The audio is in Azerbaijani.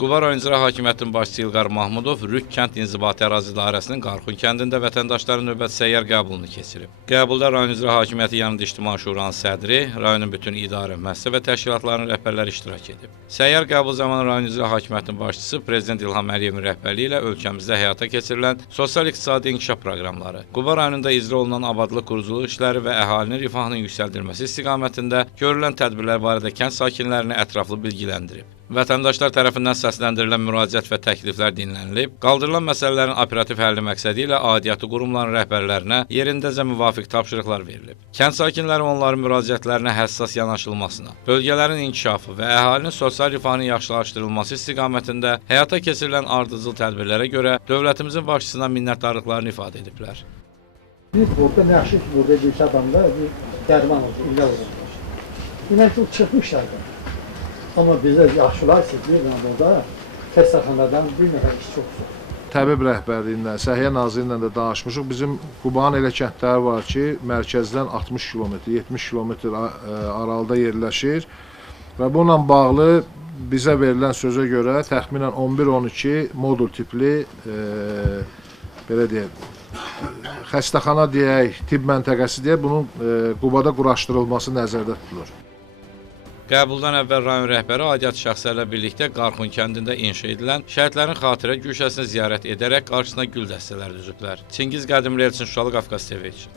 Quba rayon icra hakimiyyətinin başçısı İlqar Mahmudov Rük kənd inzibati ərazi dairəsinin Qarxun kəndində vətəndaşların növbəti səyyar qəbulunu keçirib. Qəbulda rayon icra hakimiyyəti yanında İctimai Şuranın sədri, rayonun bütün idarə, müəssisə və təşkilatlarının rəhbərləri iştirak edib. Səyyar qəbul zamanı rayon icra hakimiyyətinin başçısı Prezident İlham Əliyevin rəhbərliyi ilə ölkəmizdə həyata keçirilən sosial-iqtisadi inkişaf proqramları, Quba rayonunda icra olunan abadlıq quruculuq işləri və əhalinin rifahının yüksəldilməsi istiqamətində görülən tədbirlər barədə kənd sakinlərini ətraflı bilgiləndirib. Vətəndaşlar tərəfindən səsləndirilən müraciət və təkliflər dinlənilib, qaldırılan məsələlərin operativ həlli məqsədi ilə aidiyyatı qurumların rəhbərlərinə yerindəcə müvafiq tapşırıqlar verilib. Kənd sakinləri onların müraciətlərinə həssas yanaşılmasına, bölgələrin inkişafı və əhalinin sosial rifahının yaxşılaşdırılması istiqamətində həyata keçirilən ardıcıl tədbirlərə görə dövlətimizin başçısına minnətdarlıqlarını ifadə ediblər. Biz burada nəşif burada bir adamda bir dərman oldu, illər olmuş. Demək ki, çıxmışlardı. Amma bizə yaxşılar ki, bir burada xəstəxanadan bir nəfər işçi olsun. Təbib rəhbərliyindən, Səhiyyə Naziri ilə də danışmışıq. Bizim Qubanın elə kəndləri var ki, mərkəzdən 60 km, 70 km aralıda yerləşir və bununla bağlı bizə verilən sözə görə təxminən 11-12 modul tipli belə deyək, xəstəxana deyək, tibb məntəqəsi deyək, bunun Qubada quraşdırılması nəzərdə tutulur. Qəbuldan əvvəl rayon rəhbəri aidiyyatı şəxslərlə birlikdə Qarxun kəndində inşa edilən şəhidlərin xatirə güşəsini ziyarət edərək qarşısına gül dəstələri düzüblər. Çingiz Qədimli, Elçin Şuşalı, Qafqaz TV üçün.